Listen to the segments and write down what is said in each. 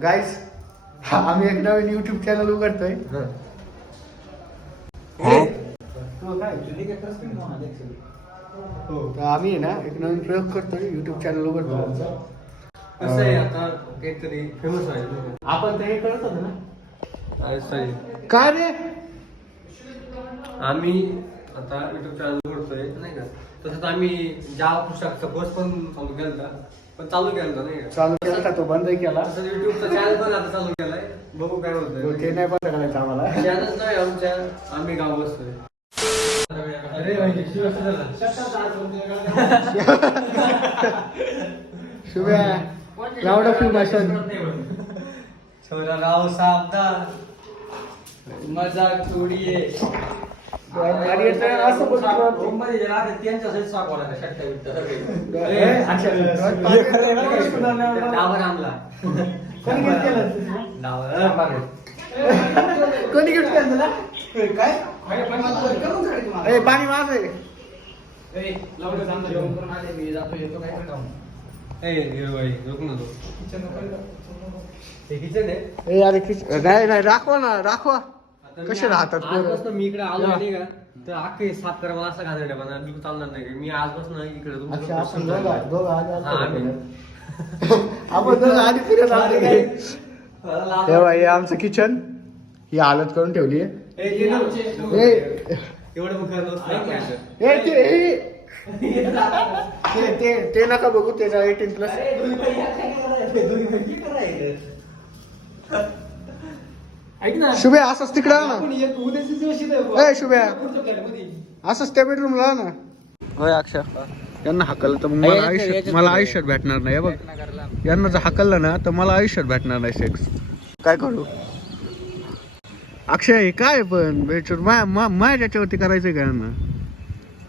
Guys आम्ही एक नवीन YouTube channel उघडतोय. तर आम्ही ना एक नवीन प्रयोग करतोय, युट्यूब चॅनल उघडतोय आमचा. कसं आहे आता काहीतरी फेमस आहे. आपण ते हे करत होतो ना. काय रे आम्ही आता युट्यूब चॅनल उघडतोय नाही का, तसंच आम्ही जावा पुस्तकचा कोर्स पण चालू केला, पण चालू केला नाही का, चालू केला तो बंद केला. तसंच युट्यूबचा चॅनल पण आता चालू केलाय. बघू काय होतंय. ते नाही बंद करायचं आम्हाला. चॅनल नाही आमच्या, आम्ही गाव बसतोय. अरे शुभ्या एवढं फ्री भाषण. छोरा राव सावधान, मजाक थोडी आहे. आणि असं बोलतो मुंबई त्यांच्या साईड सापडा कोणी गिफ्ट केलं तुला? काय पाणी माझं आहे. नाही नाही राखवा ना, राखवा. कसे राहतात आजपासून मी इकडे आलो नाही का, तर अख्खे साफ करा मला असं घालणार मला बिलकुल चालणार नाही. मी आजपासून इकडे आपण दोघं आधी फिरत आलो. तेव्हा हे आमचं किचन ही हालत करून ठेवली आहे. ते नका बघू, त्याचा 18+. ऐक ना शुभ्या असंच तिकडे ना. शुभ्या असंच त्या बेडरूमला ना. होय अक्षय यांना हाकल तर मग मला आयुष्यात भेटणार नाही. बघ यांना जर हाकललं ना तर मला आयुष्यात भेटणार नाही सेक्स. काय करू अक्षय? काय पण माझ्या त्याच्यावरती करायचंय का यांना?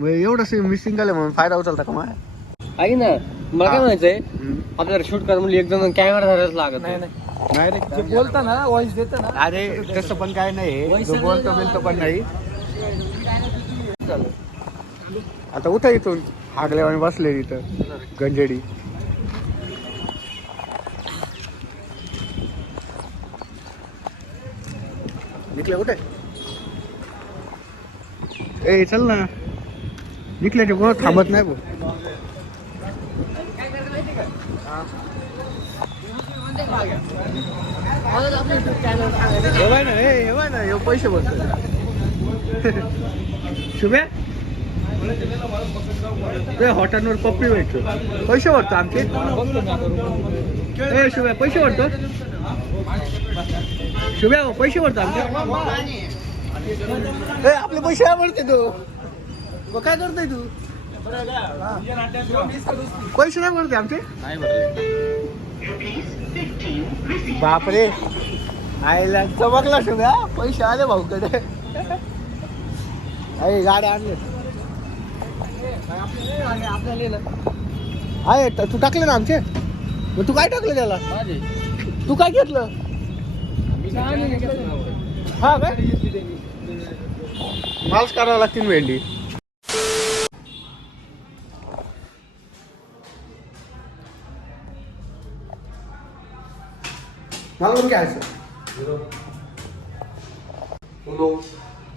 एवढं सेम मिसिंग आलं म्हणून फायदा उचलता का माझ्या? ऐक ना, मला काय म्हणायचंय, आपल्याला शूट कर म्हणजे एक जण कॅमेरा धरायला लागत नाही. नाही रे, बोलता ना वॉइस देता ना. अरे तसं पण काय नाही, बोलतो बिलतो पण नाही. आता उठा इथून, हागल्यावाने बसले इथं गंजेडी. निकल्या कुठे? ए चल ना, निकल्याच्या कोण थांबत नाही भाऊ. ना हे पैसे भरतो. शुभ्या ते हॉटेलवर पप्पी भेटतो, पैसे भरतो आमचे. ए शुभ्या पैसे भरतो. शुभ्या पैसे भरतो आमचे. आपले पैसे काय भरते तू? मग काय करतोय तू? पैसे नाही भरते आमचे. नाही भरले. बापरे आईला चमकला शुभ्या, पैसे आले भाऊकडे. अरे गाड्या आणले आहे. तू टाकले ना आमचे? मग तू काय टाकलं त्याला? तू काय घेतलं? हा काय मालच करावं लागतील भेंडी. मला पण घ्यायचं.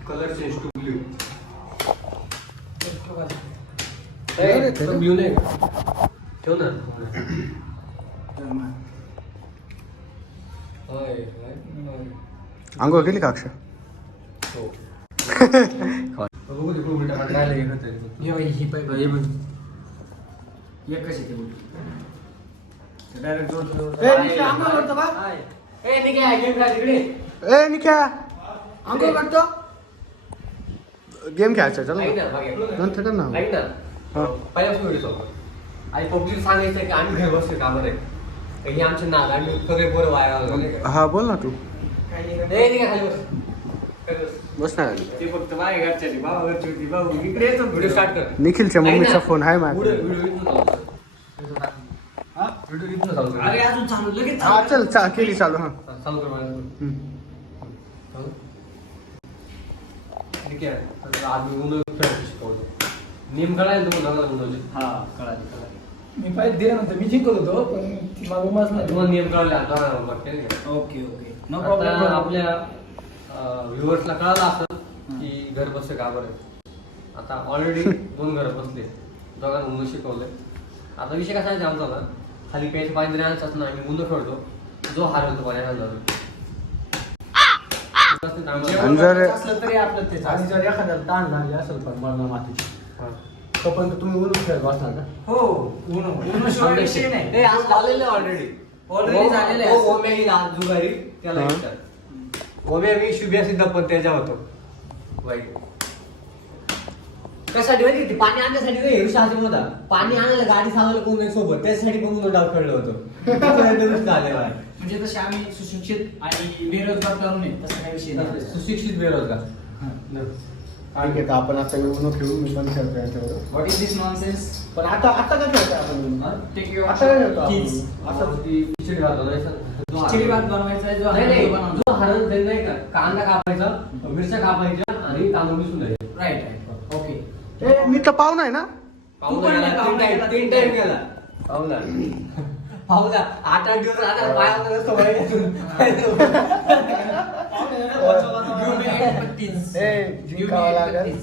Colour change to blue. Blue नाही ठेव ना. आंघोळ केली का अक्षय? आंघोळ करतो. गेम खेळायचा चल नंतर कर ना. आणि पब्लिक सांगायचं की आम्ही घरी बसतोय कामात आहे, आमचे नाग आम्ही सगळे पोरं वाया. हा बोल ना तू. खाली बस ना. ते फक्त माझ्या घरच्या बाबा घरची होती. बाबू इकडे येतो, व्हिडिओ स्टार्ट कर. निखिलच्या मम्मीचा फोन आहे माझ्या. अरे अजून चालू लगेच हा चल केली चालू. हा चालू कर माझ्या. ठीक आहे, तर आम्ही शिकवतो. नेम कळायला तुम्हाला उन्हाचे. हा कळाली. मी पाहिजे दिल्यानंतर मी जिंकत होतो पण ती मला उमाच नाही. तुम्हाला नियम कळले आता ओके नो आता प्रॉब्लेम. आपल्या व्ह्युअर्सला कळालं असं की घर बसते का बरं. आता ऑलरेडी 2 घर बसले, दोघांना मुलं शिकवलंय. आता विषय कसा आहे आमचा ना, खाली काही पाणी आणायचं ना, आम्ही मुलं खेळतो, जो हारेल तो पाणी आणायला जातो. आणि जर- असलं तरी आपलं तेच आणि असतं. जर एखाद्याला ताण झाली असेल पण मरणा मातीची हा. तोपर्यंत तुम्ही उलट खेळत बसणार का? हो ऊन शिवाय विषय नाही. नाही, आज झालेलं आहे ऑलरेडी. Already झालेलं आहे. ओम्या येईल आज जुगारी, त्याला हा. विचार. ओम्या मी शुभ्या सिद्ध पण त्याच्या होतो वाईट. कशासाठी माहिती, पाणी आणण्यासाठी नाही, हे शास्त्री होता. पाणी आणायला गाडी चालवलं कोण नाही सोबत, त्याच्यासाठी पण म्हणून डाव खेळलं होतं. आलेला आहे. म्हणजे तसे आम्ही सुशिक्षित आणि बेरोजगार तरुण आहे, तसं काही विषय नाही. सुशिक्षित बेरोजगार. काय घेता आपण आता येऊन खेळू मी पण खेळतो याच्यावर. What is this nonsense? पण आता आता काय खेळतोय आपण? हा? टेक युअर आता काय खेळतो किड्स. आपण? असं ती खिचडी भात बनवायचा. जो खिचडी भात बनवायचा आहे, जो नाही, नाही, बनवतो. जो हरण ते नाही का, कांदा कापायचा, मिरच्या कापायच्या आणि तांदूळ मिसळून द्यायचे. Right okay. ए मी तर पाहुणा आहे ना. पाहुणा पण गेला, नाही, तीन पाहुणा टाइम गेला. 3 टाइम गेला. पाहुणा 8-8 दिवस आता पायावर नसतं जिंकावं लागेल,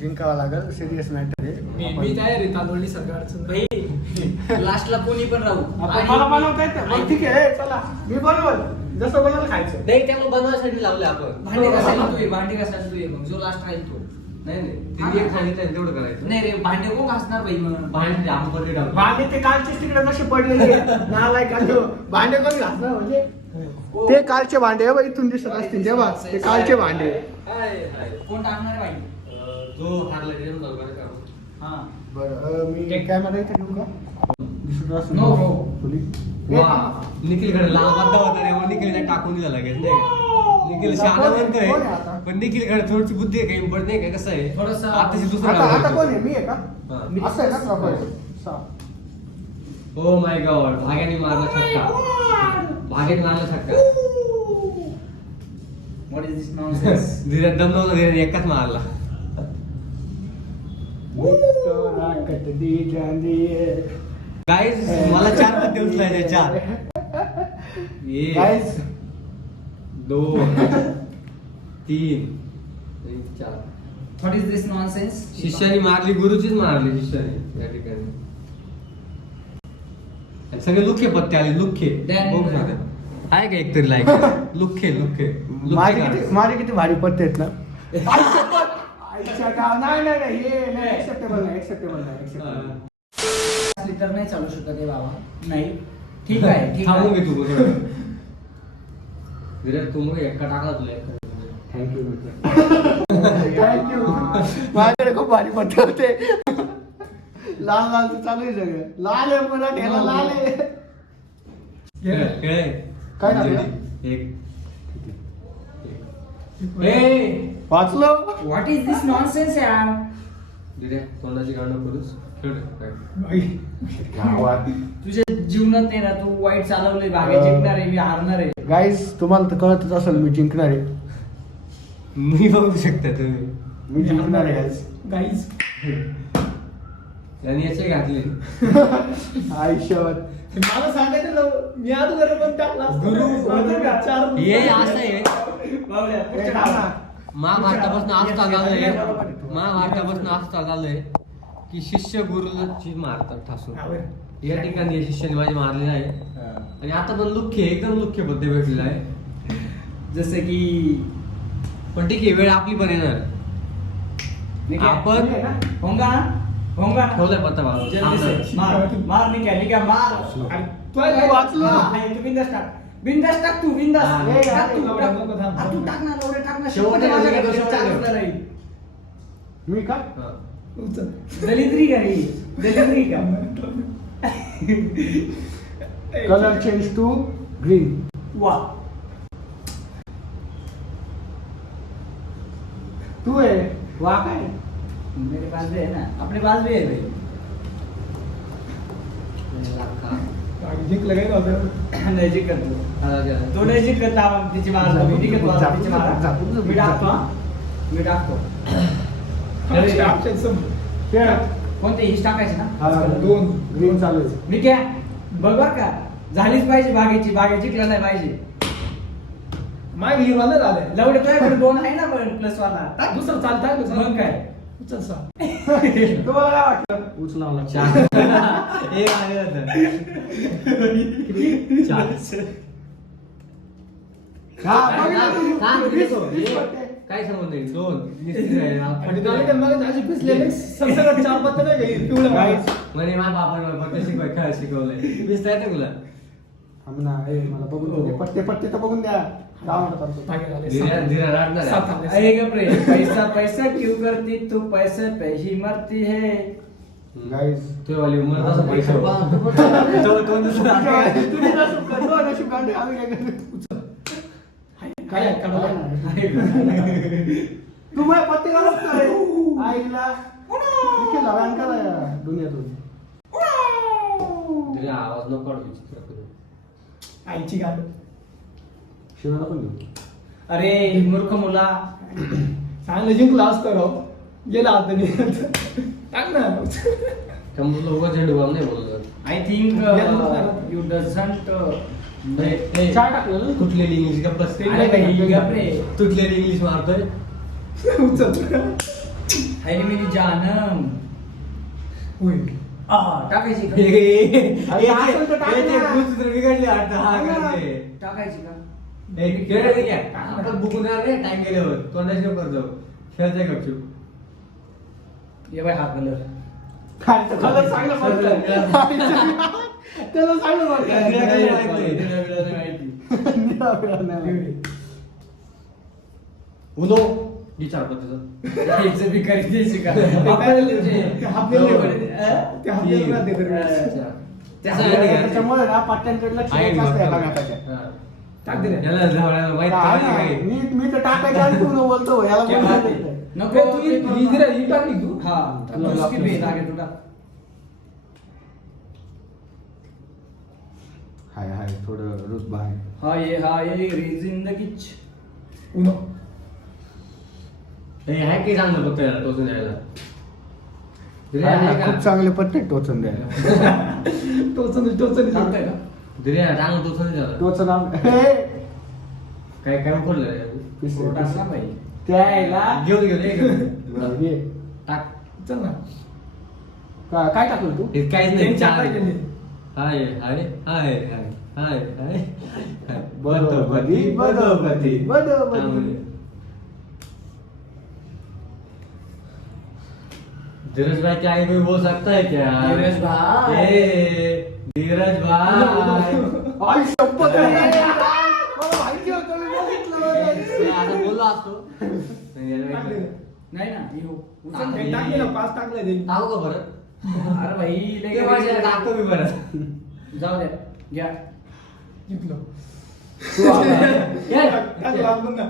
जिंकावं लागेल. सिरियस मॅटर मी तयार आहे, तांदूळी सगळं अडचण. लास्टला कोणी पण राहू. मला बनवता येतं मग ठीक आहे. चला मी बनवल जसं बनवलं खायचं. नाही, त्यामुळे बनवायसाठी लावले आपण. भांडी घासायला तू ये, भांडी घासायला तू ये, मग जो लास्ट राहील तो. नाही नाही, तिने एक सांगितलं तेवढं करायचं. नाही रे, भांडे कोण घासणार बाई मग? भांडे आपण पडले टाकू. भांडे ते कालचेच तिकडे कसे पडलेले नालाय का भांडे कोणी घासणार म्हणजे ते कालचे भांडे आहे बा, इथून दिसत असतील जेव्हा ते कालचे भांडे. हाय, हाय. कोण टाकणार आहे बाई? जो हारला त्याच्यावर चालू करायचं आपण. हा. बरं मी कॅमेरा इथे घेऊ का? दिसत असेल. No, no. खुली. वा, निखिलकडे लाल पद्धा होता रे, मग निखिलने टाकून दिला लगेच नाही का? निखिल शहाणा म्हणतोय, कोण आहे आता? पण निखिलकडे थोडीशी बुद्धी आहे, काही इम्पॉर्ट नाही का, कसं आहे थोडंसं- आताशी दुसरं आता आता नाव कोण आहे मी आहे का? हा. मी असं आहे ना प्रॉपर. हो माय गॉड, भाग्याने मारला छक्का. भाग्याने मारला छक्का. What is this nonsense? धीरे दम नव्हता, धीरे एकच मारला. गाईज मला 4 पत्ते उचलायचे, 4. 1 Guys. 2 3 4. What is this nonsense? शिष्याने मारली, गुरुचीच मारली शिष्याने या ठिकाणी. आणि सगळे लुखे पत्ते आले, लुखे. Then- बघू शकता. आहे का एकतरी लाईक लुखे लुखे माझे किती भारी पत्ते आहेत ना. आईच्या गाव नाही नाही नाही हे नाही acceptable नाही acceptable नाही acceptable. असली तर नाही चालू शकत आहे बाबा. नाही. ठीक आहे, ठीक थांबून आहे. घे तू बरोबर. विराट तू मग एका टाकला तुला एका. Thank you thank you. माझ्याकडे खूप भारी पत्ते होते. लाल लाल तर चालू आहे सगळं. लाल आहे मला ठेला लाल आहे. खेळ काय झालं? एक ए, वाचलो. what is this nonsense यार? दिरे तोंडाची गाणं करूस खेळ तुझ्या जीवनात नाही ना, तू वाईट चालवलंय. भागे जिंकणार आहे, मी हारणार आहे. गाईज तुम्हाला तर कळतच असेल मी जिंकणार आहे. मी बघू शकता तुम्ही. मी जिंकणार आहे गाईज. गाईज आणि याचे घातले आयुष्यावर मला सांगायचं ना, मी अगोदर पण टाकला असता. गुरु. चार हे असं आहे. बावड्या, हे टाका. महाभारतापासून आज चाललंय, महाभारतापासून आज चाललंय की शिष्य गुरुची मारतात ठासून. या ठिकाणी या शिष्याने माझे मारलेलं आहे. आणि आता पण लुख्य, एकदम लुख्य पद्धती भेटलेला आहे. जसं की पण ठीक आहे, वेळ आपली पण येणार. आपण होंगा होंगा ठेवलाय पत्ता जल्दी से मार मार निघा मार. तू वाचलो. तू बिंदास टाक, बिंदास टाक, तू बिंदास हा, टाक, तू नको, टाक. नको, थांब. हा, तू टाक ना, लवडे टाक ना. शेवटच्या शेवटच्या माझ्या वेळी घरी शेवटच्या चार वेळी. सुद्धा राहील. मी का दलिद्री घरी दलिद्री का? Colour change to green. वा, तू आहे वा काय मेरे पास भी है ना, अपने पास भी है भाई. जिंकलं काय नाही जिंकत तू. तो नाही जिंकत ना, तिची मार जा, मी जिंकत जा, तिची मार. जा, मी टाकतो हा. मी टाकतो. खेळ कोणते हिच टाकायचे ना हा, दोन ग्रीन चालू आहे. मी काय बरोबर का झालीच पाहिजे बागेची जिंकलं नाही पाहिजे मागे हिरवा नाही झालाय लवडे तुझ्याकडे दोन आहे ना पण प्लस वाला दुसरं चालतंय मग काय उचल सा तुम्हाला काय वाटलं उचलावं लागतं. चार एक आले होतं. चार. हा, बघितलं तुम्ही? थांब, वीस- किती वीस तो? पट्टे. काय संबंध आहे दोन निश्चित आहे. आणि त्याला काय मग अशी पिसलेले सगळं चार पत्ते नाही का पिवळं Guys, म्हणे माझ्या बापाने फक्त शिकवाय खेळ शिकवलंय दिसत आहे तुला थांब ना, ए, मला बघून दे. पट्टे पट्टे तर बघून द्या काय म्हणतात आमचं? भागे झाले धीरे धीरे राहणार आहे. सात आले. अरे गप रे पैसा पैसा क्यों करती तू पैसे पे ही मरती है Guys, तो वाली उमर तसा पैसा तो दुसरा तुम्ही नशीब काढतो, नशीब काढतो, आम्ही काय करतो? काय आहे? काढायला तू माझ्या पत्ते का बघतोय? आईला किती लहान का रे या दुनियातून धीरे आवाज नको काढू विचित्र करू. आईची गाड शिवाला पण देऊ. अरे मूर्ख मुला चांगलं जिंकला असतं राव गेला आता टाक ना कमजोर उगा झेंडू बाम नाही बोलत. आय थिंक यू डझंट चार टाकलं ना? तुटलेली इंग्लिश गप्प बसते. अरे भाई गप रे तुटलेली इंग्लिश मारतोय. उचल है मेरी जानम होय टाकायची का? अरे असं तर टाक ना. गुजर बिघडले वाटतं हा करते. टाकायची का एक खेळ आहे काय? आपण बुकून रे टाइम गेल्यावर तोंडाशी नको जाऊ खेळायचं गपचूप. ये बाय हा कलर खायचं कलर चांगलं पडतं. त्याला चांगलं पडतं. निळा पिळा नाही. उनो विचार पद्धतीचं. यायचं भिकारी द्यायची का ते आपल्याला आपल्याला ते तर त्याच्यामुळे ना पट्ट्यांकडे लक्ष आहे द्यायचं असतं बघ. एकामेकाच्या. हा. टाक दे रे. याला जावळ्याला माहित आहे पडलं ना, काही. मी तर टाकायच्या आणि तू न बोलतो याला क्या बोलता बात येत आहे. नाही. नको तू ही जरा ही टाकली तू हा स्किप आहे टाके तुला हाय हाय थोडं रुतबा आहे. हाय जिंदगीच उनो हे आहे की चांगलं फक्त याला टोचून द्यायला. धीरे आहे आहे ना, का? खूप चांगले पट्टे टोचून द्यायला. टोचन सांगताय का धीरे आहे, चांगलं टोचून द्यायला. टोचन हे काय काय उकडलं रे? पिसं- टाक ना बाई त्याला घेऊन घेऊन ये घेऊन. बरं, घे. टाक. चल ना काय टाकलं तू हे काहीच नाही. त्यांच्या चार. काय केली? हाय हाय हाय हाय हाय हाय. बदोबदी, बदोबदी, बदोबदी. त्यामुळे. धीरज भाई क्या कोई बोल सकता है क्या? धीरज भाई. धीरज भाई. आई शपथ आहे. मला माहिती होतं, मी बघितलं. आता बोललो असतो. नाही, याला टाक माहिती दे. नाही. नाही ना येऊ टाक. ते टाकले ना पाच टाकले ते टाकू का बरं? अरे भाई लय ते माझ्या टाकतो मी बरं. जाऊ द्या घ्या जिंकलो तू आला. टाक लांब पण ना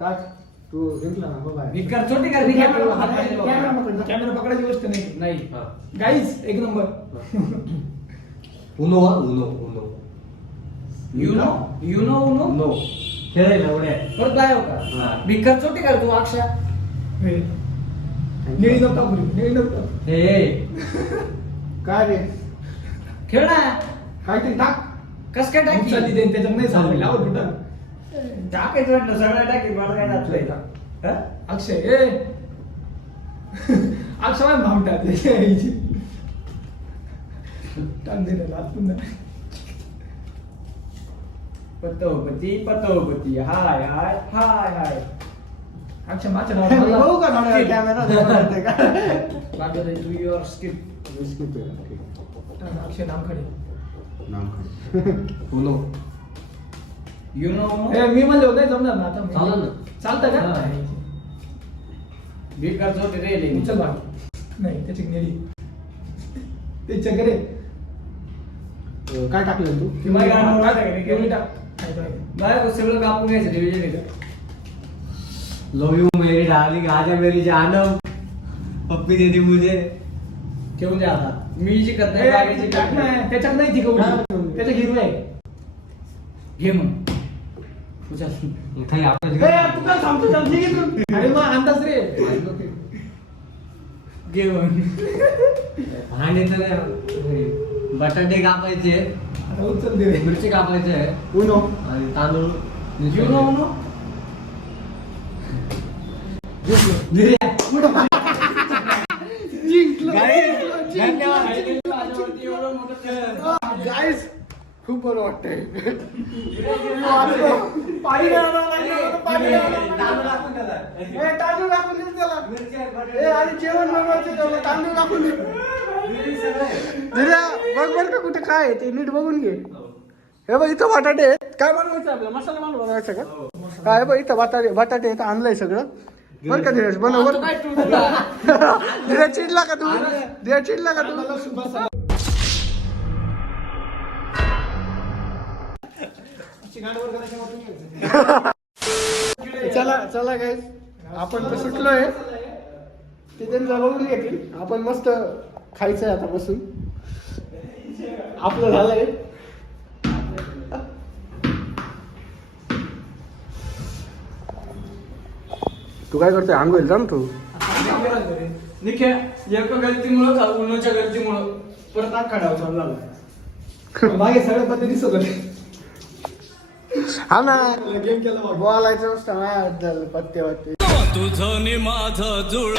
टाक. तू जिंकला ना, बाबा. भिकार छोटी कर भिकार करू, हात पाय लावा. कॅमेरा पकड ना. कॅमेरा पकडायची गोष्ट नाही नाही हा. गाईज एक नंबर उनो हा, Uno Uno you know Uno खेळायला उड्या. परत काय हो हा. का भिकार छोटी कर तू अक्षा हे. निळी नको टाकू रे, निळी नको टाकू. हे हे. काय रे खेळ ना काहीतरी टाक. कस काय टाकी चालली ते त्याच्यात नाही सापडली आवड कुठं टाकायचं वाटलं सगळं टाकी मला काय जातलंय हा? अक्षय ए अक्षय भामटात टाक दे ना लात पुन्हा पतोपती हाय हाय हाय हाय अक्षय माझ्या बघू नावाला का थोड्या वेळ कॅमेरा जवळ येते का? लागलं टू युअर स्किप Skip आहे. Okay. अक्षय नाम खडे नाम खाली. उनो यू नो ए मी म्हणले होते जमणार ना आता चालेल ना. चालतं हा. का भिकार छोटी रे उचल बाकी नाही त्याची नेली ते चक्रे काय टाकलं तू ती माझ्या गाण्यावर टाक रे, केवढी टाक. काय टाक. बाय सगळं कापून घ्यायचं डिव्हिजन आहे लव यू मेरी डार्लिंग आजा मेरी जानम पप्पी दे दी मुझे. ठेवून द्या आता मी शिकत नाही ए, बाकीची टाक ना, त्याच्यात नाही ती कवडी त्याच्या हिरवे आहे घे मग उचल खाली आपल्या ए, तू काय सांगतो? जाऊ दे इथून. अरे मग अंदाज रे जेवण भांडे तर बटाटे कापायचे, आता उचल दे. मिरची कापायचे उनो. आणि तांदूळ जीवन उनो. गाईस खूप बरं वाटतंय. पाणी द्यावं लागलं, पाणी द्यावं लागलं. ए, तांदूळ टाकून दे त्याला. ए, आणि जेवण बनवायचं त्याला, तांदूळ टाकून दे. दिल्या बघ बरं का कुठे काय आहे ते नीट बघून घे. हे बघ इथं बटाटे आहेत. काय बनवायचं आपल्याला मसाला बनवायचा का? काय बघ इथं बटाटे आहेत, आणलंय सगळं बरं का धीरज बनव बरं. धीरज चिडला का तू? धीरज चिडला का तू? चला चला काय आपण तर सुटलोय. ते त्यांचा बघून घेतील. आपण मस्त खायचंय आता बसून. आपलं झालंय. तू काय करतोय? आंघोळ जा ना तू. निखे एका गलतीमुळं का उन्हाच्या गलतीमुळं परत अख्खा डाव चालू झाला. मागे सगळ्या पद्धती दिसत होते. हा ना गेम केला बाबा. बोलायचं नसतं माझ्याबद्दल पत्ते. तुझं नि माझं जुळ